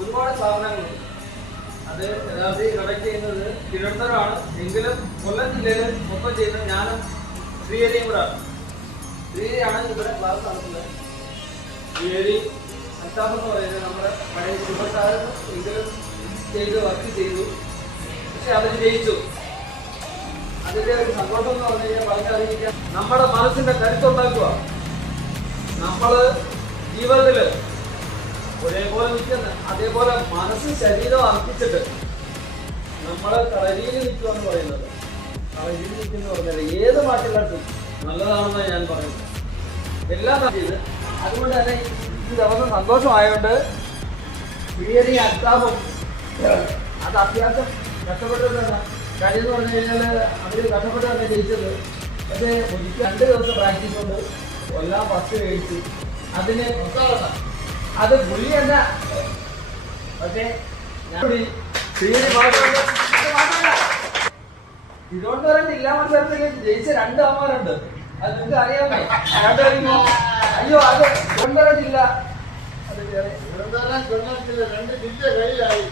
ഒരുപാട് സ്ഥാപനങ്ങളുണ്ട്. അത് യഥാർത്ഥത്തിൽ കണക്ട് ചെയ്യുന്നത് തിരുവനന്തപുരമാണ്. എങ്കിലും കൊല്ലം ജില്ലയിൽ മൊത്തം ചെയ്യുന്നത് ഞാനും ശ്രീഹരിയും കൂടെ ആണ്. ശ്രീഹരിയാണ് ഇവിടെ ക്ലാസ് നടത്തുന്നത്. ശ്രീഹരി അൽത്താഫ് എന്ന് പറയുന്നത് നമ്മുടെ പഴയ സുഹൃത്തായിരുന്നു. എങ്കിലും ചെയ്ത് വർക്ക് ചെയ്തു. പക്ഷെ അതിന് ജയിച്ചു. അതിന്റെ ഒരു സന്തോഷം എന്ന് പറഞ്ഞു കഴിഞ്ഞാൽ പറഞ്ഞറിയിക്കാൻ നമ്മുടെ മനസ്സിന്റെ കരുത്തുണ്ടാക്കുക. നമ്മള് ജീവിതത്തില് ഒരേപോലെ നിൽക്കുന്ന അതേപോലെ മനസ്സും ശരീരവും അർപ്പിച്ചിട്ട് നമ്മള് കളരിയിൽ നിൽക്കുക എന്ന് പറയുന്നത്. കളരിയിൽ നിൽക്കുന്ന പറഞ്ഞാൽ ഏത് മാറ്റങ്ങൾക്കും നല്ലതാണെന്നാണ് ഞാൻ പറയുന്നത്. എല്ലാം ചെയ്ത് അതുകൊണ്ട് തന്നെ ഈ ദിവസം സന്തോഷമായതുകൊണ്ട് ശ്രീഹരി അൽത്താഫും അത് അത്യാവശ്യം കഷ്ടപ്പെട്ടിട്ടാണ്. കാര്യം എന്ന് പറഞ്ഞു കഴിഞ്ഞാൽ അവർ കഷ്ടപ്പെട്ട് തന്നെ ജയിച്ചത്. പക്ഷേ എനിക്ക് 2 ദിവസം പ്രാക്ടീസ് കൊണ്ട് എല്ലാം ഫസ്റ്റ് കഴിച്ചു. അതിന് അത് പുള്ളി തന്നെ. പക്ഷേ തിരുവനന്തപുരം ജില്ലാ മത്സരത്തിൽ ജയിച്ച 2 അമ്മമാരുണ്ട്. അത് നിങ്ങൾക്ക് അറിയാമോ? അയ്യോ അത് തിരുവനന്തപുരം ജില്ല, അത് തിരുവനന്തപുരം ജില്ല 2 ജില്ല കയ്യിലായി.